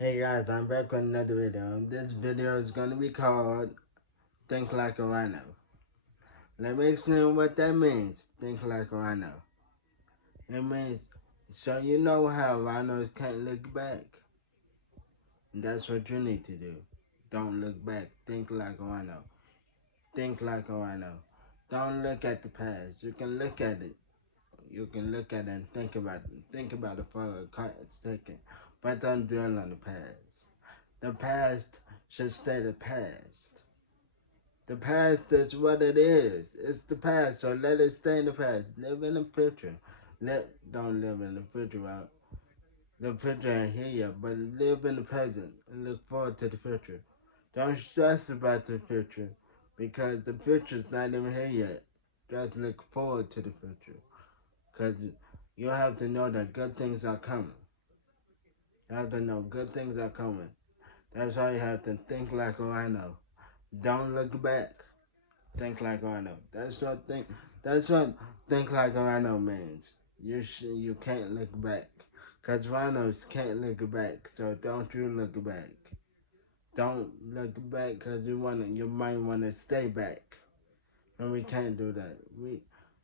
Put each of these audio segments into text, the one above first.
Hey guys, I'm back with another video. This video is going to be called Think Like a Rhino. Let me explain what that means, think like a rhino. It means, so you know how rhinos can't look back. That's what you need to do. Don't look back, think like a rhino. Think like a rhino. Don't look at the past. You can look at it. You can look at it and think about it. Think about it for a second. But don't dwell on the past. The past should stay the past. The past is what it is. It's the past, so let it stay in the past. Live in the future. Don't live in the future. The future ain't here yet, but live in the present and look forward to the future. Don't stress about the future because the future's not even here yet. Just look forward to the future because you have to know that good things are coming. You have to know good things are coming. That's why you have to think like a rhino. Don't look back. Think like a rhino. That's what think like a rhino means. You can't look back, cause rhinos can't look back. So don't you look back. Don't look back, cause you might wanna stay back, and we can't do that.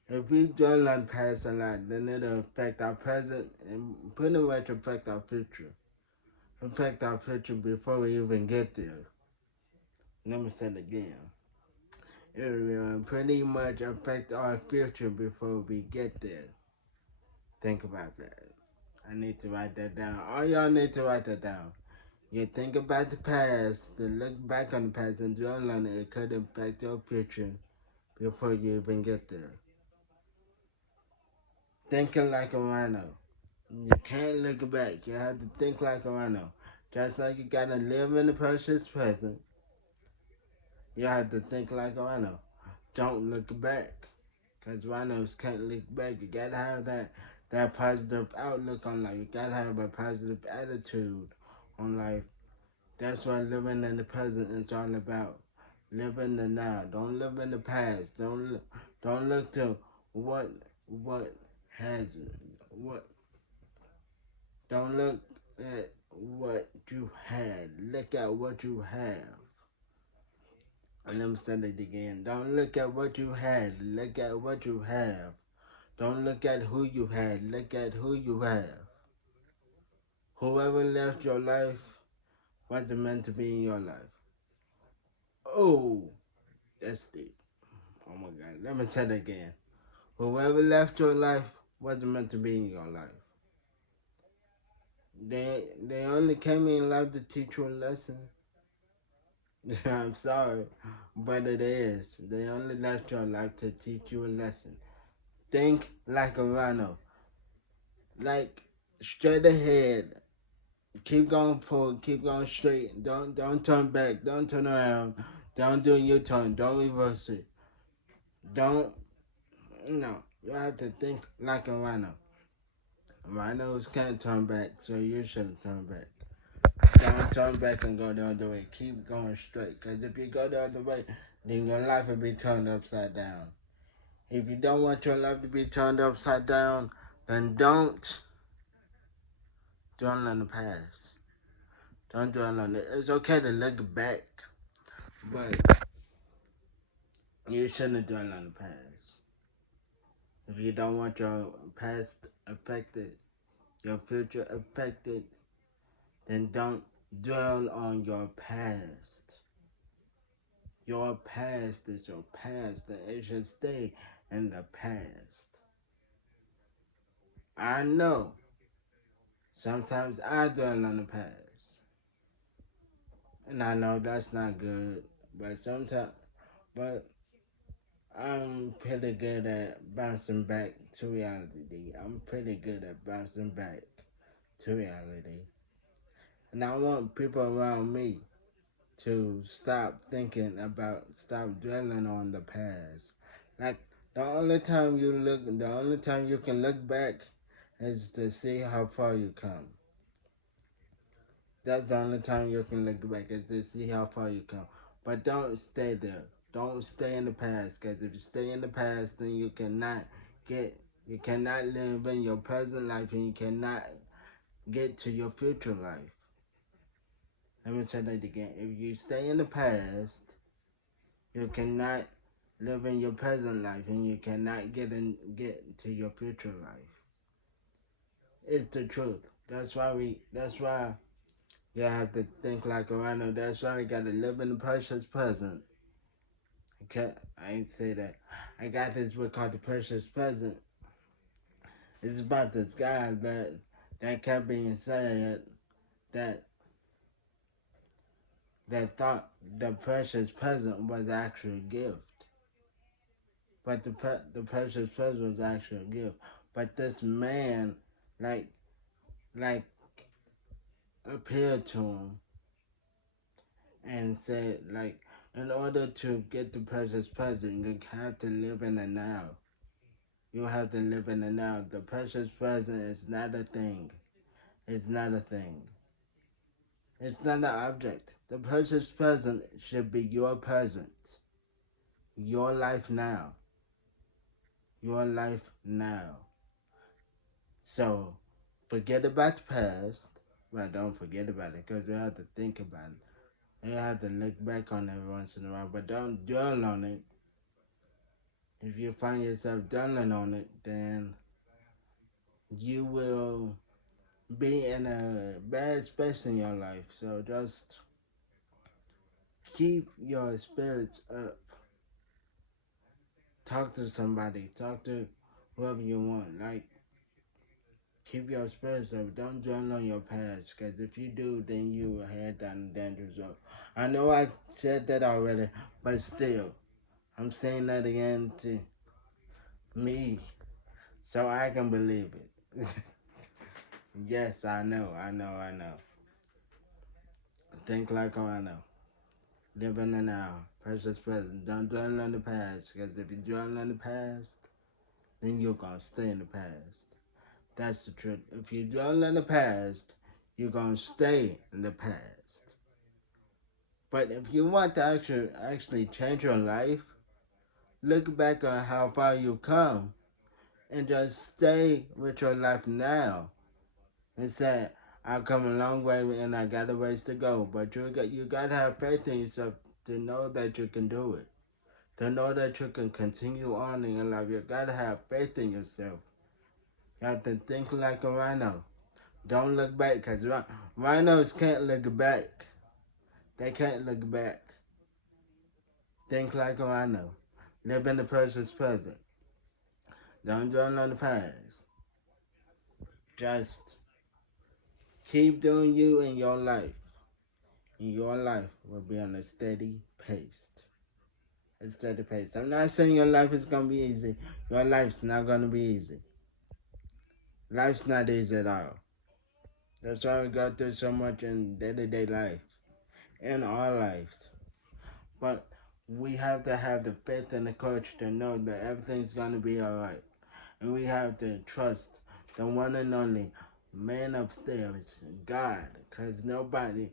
If we dwell on past a lot, then it'll affect our present and pretty much affect our future. Affect our future before we even get there. Let me say it again. It will pretty much affect our future before we get there. Think about that. I need to write that down. All y'all need to write that down. You think about the past, then look back on the past and dwell on it. It could affect your future before you even get there. Thinking like a rhino. You can't look back. You have to think like a rhino. Just like you gotta live in the precious present, you have to think like a rhino. Don't look back. Because rhinos can't look back. You gotta have that positive outlook on life. You gotta have a positive attitude on life. That's what living in the present is all about. Live in the now. Don't live in the past. Don't look to what has what. Don't look at what you had. Look at what you have. And let me say it again. Don't look at what you had. Look at what you have. Don't look at who you had. Look at who you have. Whoever left your life wasn't meant to be in your life. Oh, that's deep. Oh my God. Let me say that again. Whoever left your life wasn't meant to be in your life. They only came in life to teach you a lesson. I'm sorry, but it is. They only left your life to teach you a lesson. Think like a rhino. Like straight ahead. Keep going forward, keep going straight. Don't turn back, don't turn around, don't do a U-turn, don't reverse it. Don't no. You have to think like a rhino. Rhinos can't turn back, so you shouldn't turn back. Don't turn back and go the other way. Keep going straight. Cause if you go the other way, then your life will be turned upside down. If you don't want your life to be turned upside down, then don't dwell on the past. Don't dwell on it. It's okay to look back, but you shouldn't dwell on the past. If you don't want your past affected, your future affected, then don't dwell on your past. Your past is your past, and it should stay in the past. I know sometimes I dwell on the past, and I know that's not good, but I'm pretty good at bouncing back to reality. I'm pretty good at bouncing back to reality. And I want people around me to stop dwelling on the past. Like, the only time you can look back is to see how far you come. That's the only time you can look back is to see how far you come. But don't stay there. Don't stay in the past, because if you stay in the past, then you cannot live in your present life, and you cannot get to your future life. Let me say that again. If you stay in the past, you cannot live in your present life, and you cannot get to your future life. It's the truth. That's why you have to think like a rhino. That's why you gotta live in the precious present. Okay, I ain't say that. I got this book called The Precious Present. It's about this guy that kept being said that that thought the precious present was actually a gift. But the precious present was actually a gift. But this man, like, like appeared to him and said, like, in order to get the precious present, you have to live in the now. You have to live in the now. The precious present is not a thing. It's not a thing. It's not an object. The precious present should be your present. Your life now. Your life now. So, forget about the past. Well, don't forget about it, because you have to think about it. You have to look back on it once in a while, but don't dwell on it. If you find yourself dwelling on it, then you will be in a bad space in your life. So just keep your spirits up. Talk to somebody. Talk to whoever you want. Like, keep your spirits up. Don't dwell on your past, because if you do, then you will head down the dangerous road. I know I said that already, but still, I'm saying that again to me so I can believe it. Yes, I know. Think like I know. Live in the now. Precious present. Don't dwell on the past, because if you dwell on the past, then you're going to stay in the past. That's the truth. If you dwell in the past, you're going to stay in the past. But if you want to actually change your life, look back on how far you've come and just stay with your life now. And say, I've come a long way and I got a ways to go. But you got to have faith in yourself to know that you can do it. To know that you can continue on in your life. You got to have faith in yourself. You have to think like a rhino. Don't look back, because rhinos can't look back. They can't look back. Think like a rhino. Live in the precious present. Don't dwell on the past. Just keep doing you in your life. And your life will be on a steady pace. A steady pace. I'm not saying your life is going to be easy. Your life's not going to be easy. Life's not easy at all. That's why we go through so much in day-to-day life. In our lives. But we have to have the faith and the courage to know that everything's going to be alright. And we have to trust the one and only man upstairs, God. Because nobody,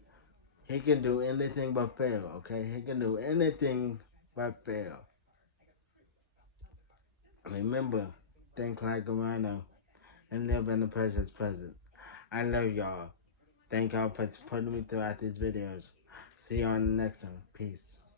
he can do anything but fail, okay? He can do anything but fail. Remember, think like a rhino and live in the precious present. I love y'all. Thank y'all for supporting me throughout these videos. See you on the next one. Peace.